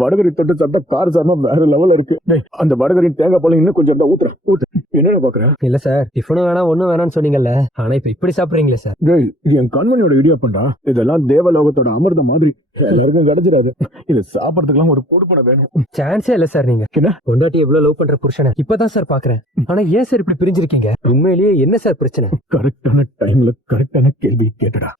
வடகரி தொட்டு சாப்பிட்டா கார சாரமா வேற லெவல்ல இருக்கு. அந்த வடகரின் தேங்காய் பால் இன்னும் கொஞ்சம் இருந்தா ஊத்து. என்னடா பாக்குற? இல்ல சார், டிஃபனும் வேணாம் ஒண்ணும் வேணாம்னு சொன்னீங்கல்ல, ஆனா இப்ப இப்படி சாப்பிடுறீங்களே சார். டேய், இது என் கண்மணியோட இடியாப்பண்டா. இதெல்லாம் தேவலோகத்தோட அமிர்தம் மாதிரி எல்லாருக்கும் கிடைச்சிடாது. இது சாப்பிடறதுக்கெல்லாம் ஒரு கொடுப்பனை வேணும். சான்ஸே இல்ல சார். நீங்க என்ன பொண்டாட்டி எவ்வளவு லவ் பண்ற புருஷனை இப்பதான் சார் பாக்குறேன். ஆனா ஏன் சார் இப்படி பிரிஞ்சிருக்கீங்க? உண்மையிலேயே என்ன சார் பிரச்சனை? கரெக்டான டைம்ல கரெக்டான கேள்வி கேட்டடா.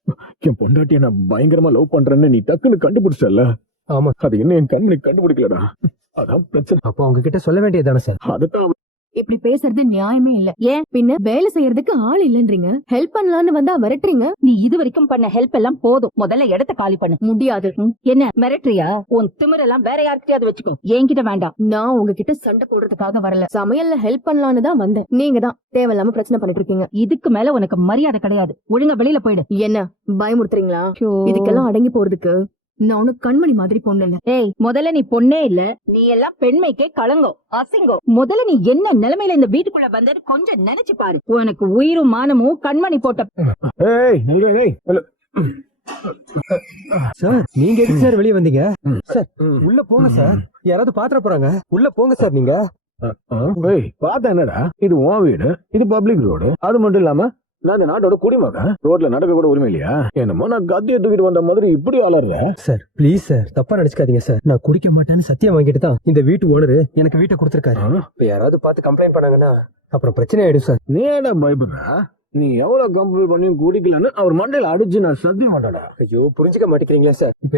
என் பொண்டாட்டிய நான் பயங்கரமா லவ் பண்றேன்னு நீ டக்குன்னு கண்டுபிடிச்சல. ஆமா, அது என்ன என் கண்மணி கண்டுபிடிக்கலடா. அதான் பிரச்சனை. அப்போ உங்ககிட்ட சொல்ல வேண்டியதானே சார்? அதத்தான் இப்படி பேசுறது நியாயமே இல்ல. ஏன் பின்ன வேலை செய்யறதுக்கு ஆள் இல்லன்றீங்க, ஹெல்ப் பண்ணலான்னு வந்தா மிரட்டுறீங்க. நீ இது வரைக்கும் பண்ண ஹெல்ப் எல்லாம் போதும். முதல்ல இடத்த காலி பண்ணு. முடியாது. என்ன மிரட்டுறியா? உன் திமிரெல்லாம் வேற யார்கிட்டயாவது வச்சுக்கோ, என்கிட்ட வேண்டாம். நான் உங்ககிட்ட சண்டை போடுறதுக்காக வரல, சமையல்ல ஹெல்ப் பண்ணலான்னு தான் வந்தேன். நீங்க தான் தேவையில்லாம பிரச்சனை பண்ணிட்டு இருக்கீங்க. இதுக்கு மேல உனக்கு மரியாதை கிடையாது. ஒழுங்கா வெளியில போயிடு. என்ன பயமுறுத்துறீங்களா? இதுக்கெல்லாம் அடங்கி போறதுக்கு நான் ஒண்ணு கண்மணி மாதிரி பொண்ணு இல்ல. ஏய், முதல்ல நீ பொண்ணே இல்ல. நீ எல்லாம் பெண்மைக்கே களங்கம், அசிங்கம். முதல்ல நீ என்ன நிலைமையில இந்த வீட்டுக்குள்ள வந்தது கொஞ்சம் நினைச்சு பாரு. உனக்கு உயிரும் மானமும் கண்மணி போட்ட. சார், நீங்க எதுக்கு சார் வெளியே வந்தீங்க? சார் உள்ள போங்க சார், யாராவது பாத்திர போறாங்க. உள்ள போங்க சார். நீங்க பார்த்தா என்னடா, இது உன் வீடு, இது பப்ளிக் ரோடு. அது மட்டும் இல்லாம நான் இந்த நாட்டோட குடிமகன். ரோட்ல நடக்க கூட உரிமை இல்லையா? என்னமோ நான் கத்திய தூக்கிட்டு வந்த மாதிரி இப்படி வளர்ற. சார் ப்ளீஸ் சார், தப்பா நினைச்சுக்காதீங்க சார். நான் குடிக்க மாட்டேன்னு சத்தியம் வாங்கிட்டு தான் இந்த வீட்டு ஓனரு எனக்கு வீட்டை கொடுத்துருக்காரு. இப்ப யாராவது பார்த்து கம்ப்ளைண்ட் பண்ணாங்கன்னா அப்புறம் பிரச்சனை ஆயிடும் சார். நீ ஏடா பயப்படுற? நீ எவ்வளவு கம்ப்ளைண்ட் பண்ணி குடிக்கலன்னு அவர் மண்டையில அடிச்சு நான் சத்தியம் மாட்டாடா. ஐயோ, புரிஞ்சுக்க மாட்டேங்கிறீங்களா சார்? இப்ப